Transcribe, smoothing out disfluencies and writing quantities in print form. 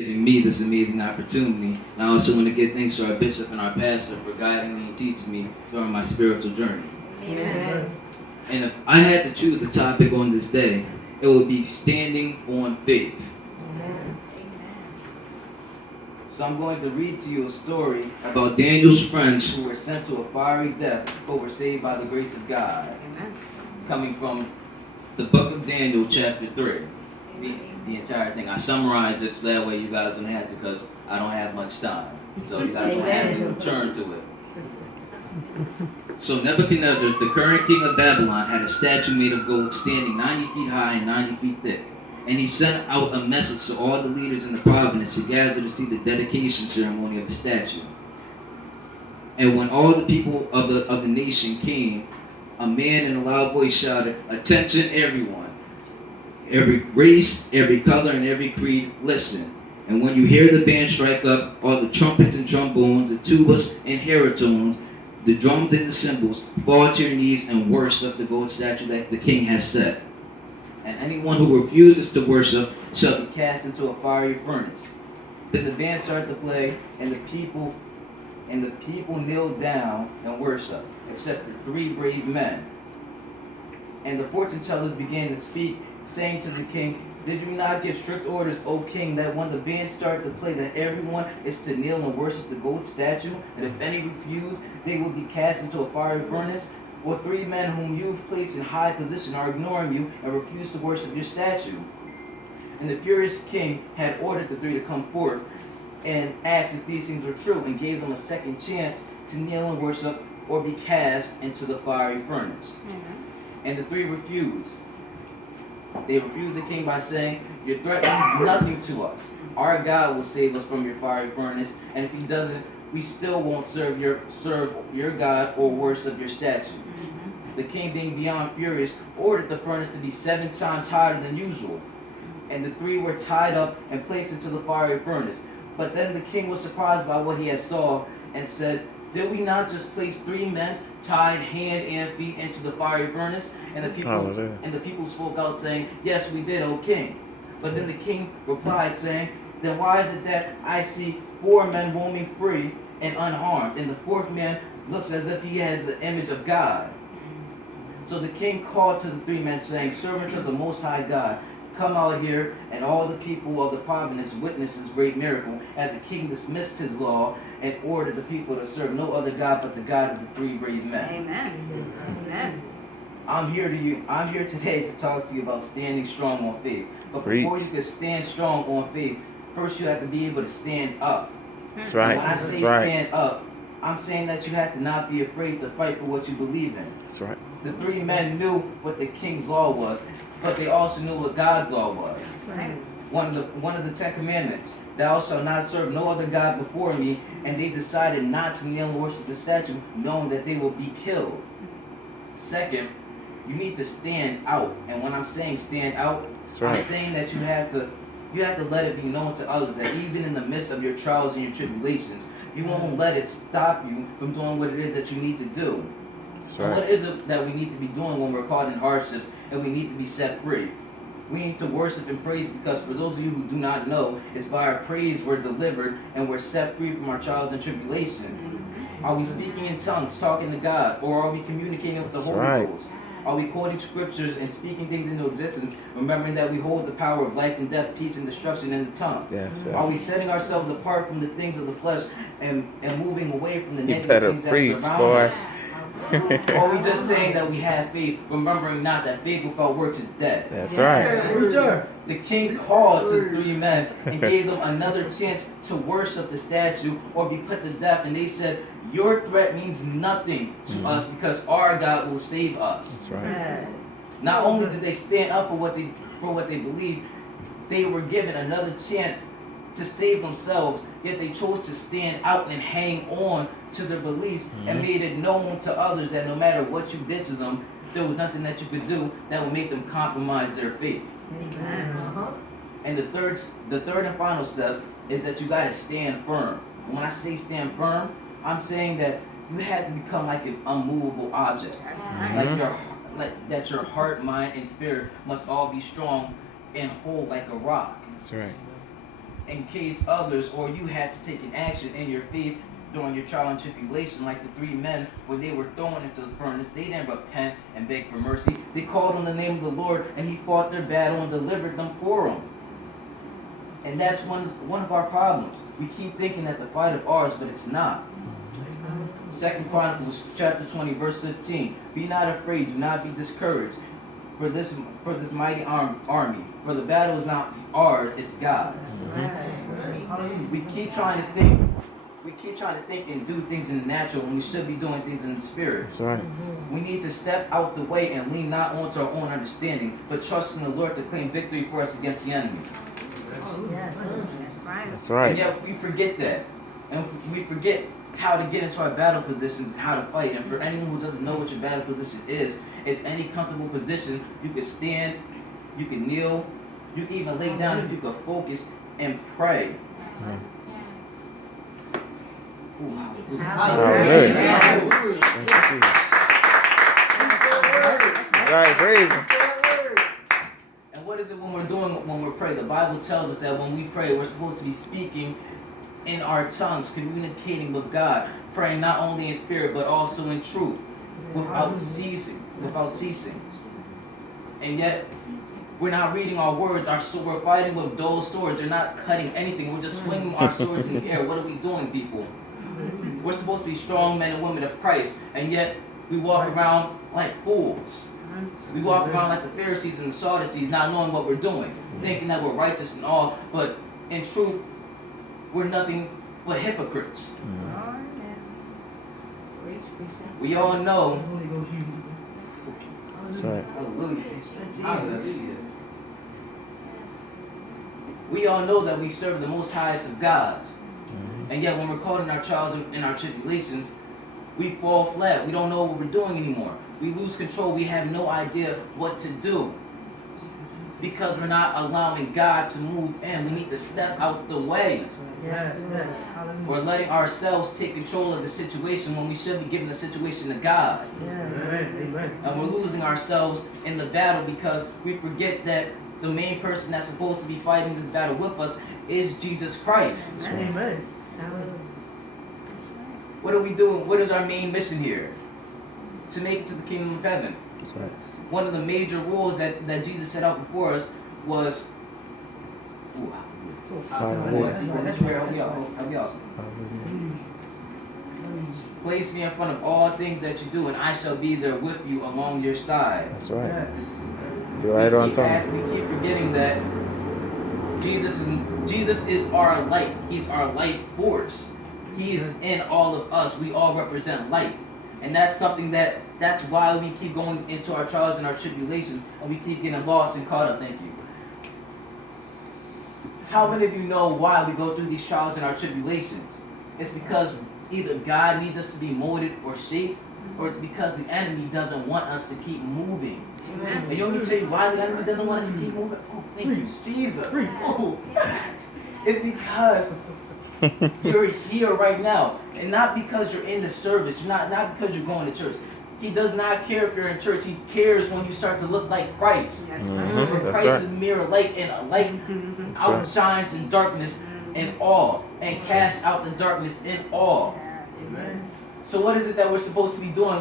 Giving me this amazing opportunity. And I also want to give thanks to our bishop and our pastor for guiding me and teaching me during my spiritual journey. Amen. And if I had to choose a topic on this day, it would be standing on faith. Amen. So I'm going to read to you a story about Daniel's friends who were sent to a fiery death but were saved by the grace of God. Amen. Coming from the book of Daniel, chapter 3. The entire thing. I summarized it so that way you guys don't have to, because I don't have much time. So you guys don't have to turn to it. So Nebuchadnezzar, the current king of Babylon, had a statue made of gold standing 90 feet high and 90 feet thick. And he sent out a message to all the leaders in the province to gather to see the dedication ceremony of the statue. And when all the people of the nation came, a man in a loud voice shouted, "Attention everyone! Every race, every color, and every creed, listen. And when you hear the band strike up, all the trumpets and trombones, the tubas and haritones, the drums and the cymbals, fall to your knees and worship the gold statue that the king has set. And anyone who refuses to worship shall be cast into a fiery furnace." Then the band started to play, and the people kneeled down and worshiped, except for 3 brave men. And the fortune tellers began to speak, saying to the king, "Did you not give strict orders, O king, that when the band started to play, that everyone is to kneel and worship the gold statue? And if any refuse, they will be cast into a fiery furnace? Well, 3 men whom you've placed in high position are ignoring you and refuse to worship your statue." And the furious king had ordered the 3 to come forth and asked if these things were true, and gave them a second chance to kneel and worship or be cast into the fiery furnace. And the 3 refused. They refused the king by saying, "Your threat means nothing to us. Our God will save us from your fiery furnace, and if he doesn't, we still won't serve your God or worship your statue." The king, being beyond furious, ordered the furnace to be 7 times hotter than usual. And the 3 were tied up and placed into the fiery furnace. But then the king was surprised by what he had saw, and said, "Did we not just place 3 men tied hand and feet into the fiery furnace?" And the people spoke out, saying, "Yes, we did, O king." But then the king replied, saying, "Then why is it that I see 4 men roaming free and unharmed, and the 4th man looks as if he has the image of God?" So the king called to the 3 men, saying, "Servants of the Most High God, come out here." And all the people of the province witnessed this great miracle, as the king dismissed his law and ordered the people to serve no other God but the God of the 3 brave men. Amen. Amen. I'm here today to talk to you about standing strong on faith. But before you can stand strong on faith, first you have to be able to stand up. That's right. When I say stand up, I'm saying that you have to not be afraid to fight for what you believe in. That's right. The 3 men knew what the king's law was, but they also knew what God's law was. Right. One of the 10 commandments: "Thou shalt not serve no other God before me." And they decided not to kneel and worship the statue, knowing that they will be killed. Second, you need to stand out. And when I'm saying stand out, right. I'm saying that you have to let it be known to others that even in the midst of your trials and your tribulations, you won't let it stop you from doing what it is that you need to do. Right. And what is it that we need to be doing when we're caught in hardships and we need to be set free? We need to worship and praise, because for those of you who do not know, it's by our praise we're delivered and we're set free from our trials and tribulations. Are we speaking in tongues, talking to God, or are we communicating with the Holy Ghost? Are we quoting scriptures and speaking things into existence, remembering that we hold the power of life and death, peace and destruction in the tongue? Yes, Are we setting ourselves apart from the things of the flesh and moving away from the You negative better things that preach, surround boy. us? Or are we just saying that we have faith, remembering not that faith without works is dead? That's right. Sure. The king called to the 3 men and gave them another chance to worship the statue or be put to death. And they said, "Your threat means nothing to us, because our God will save us." That's right. Not only did they stand up for what they believed, they were given another chance to save themselves, yet they chose to stand out and hang on to their beliefs and made it known to others that no matter what you did to them, there was nothing that you could do that would make them compromise their faith. And the third and final step is that you gotta stand firm. And when I say stand firm, I'm saying that you have to become like an unmovable object. That your heart, mind, and spirit must all be strong and whole like a rock. That's right. in case others or you had to take an action in your faith during your trial and tribulation, like the 3 men when they were thrown into the furnace. They didn't repent and beg for mercy. They called on the name of the Lord, and he fought their battle and delivered them for them. And that's one of our problems. We keep thinking that the fight is ours, but it's not. 2 Chronicles chapter 20, verse 15. Be not afraid, do not be discouraged for this mighty army. For the battle is not ours, it's God's. We keep trying to think and do things in the natural when we should be doing things in the spirit. That's right. We need to step out the way and lean not onto our own understanding, but trust in the Lord to claim victory for us against the enemy. Yes, that's right. That's right. And yet we forget that. And we forget how to get into our battle positions and how to fight. And for anyone who doesn't know what your battle position is, it's any comfortable position. You can stand, you can kneel, you can even lay down if you can focus and pray. Ooh, Hallelujah. That's right. Praise him. And what is it when we're doing when we pray? The Bible tells us that when we pray, we're supposed to be speaking in our tongues, communicating with God, praying not only in spirit but also in truth, without ceasing. And yet, we're not reading our words. We're fighting with dull swords. They're not cutting anything. We're just swinging our swords in the air. What are we doing, people? We're supposed to be strong men and women of Christ, and yet we walk around like fools. We walk around like the Pharisees and the Sadducees, not knowing what we're doing, thinking that we're righteous and all, but in truth, we're nothing but hypocrites. We all know. That's right. Hallelujah. We all know that we serve the most highest of gods. And yet when we're caught in our trials and our tribulations, we fall flat. We don't know what we're doing anymore. We lose control. We have no idea what to do. Because we're not allowing God to move in. We need to step out the way. We're letting ourselves take control of the situation when we should be giving the situation to God. And we're losing ourselves in the battle because we forget that the main person that's supposed to be fighting this battle with us is Jesus Christ. Amen. What are we doing? What is our main mission here? To make it to the kingdom of heaven. That's right. One of the major rules that Jesus set out before us was, help me out. Place me in front of all things that you do, and I shall be there with you along your side. That's right. You're right on time. We keep forgetting that Jesus is our light. He's our life force. He is in all of us. We all represent light. And that's something that's why we keep going into our trials and our tribulations, and we keep getting lost and caught up. Thank you. How many of you know why we go through these trials and our tribulations? It's because either God needs us to be molded or shaped, or it's because the enemy doesn't want us to keep moving. And you want me to tell you why the enemy doesn't want us to keep moving? Oh, thank you, Jesus. Oh. It's because you're here right now, and not because you're in the service, not because you're going to church. He does not care if you're in church. He cares when you start to look like Christ. For Christ is mere light, and a light outshines in darkness in all, and casts out the darkness in all. So what is it that we're supposed to be doing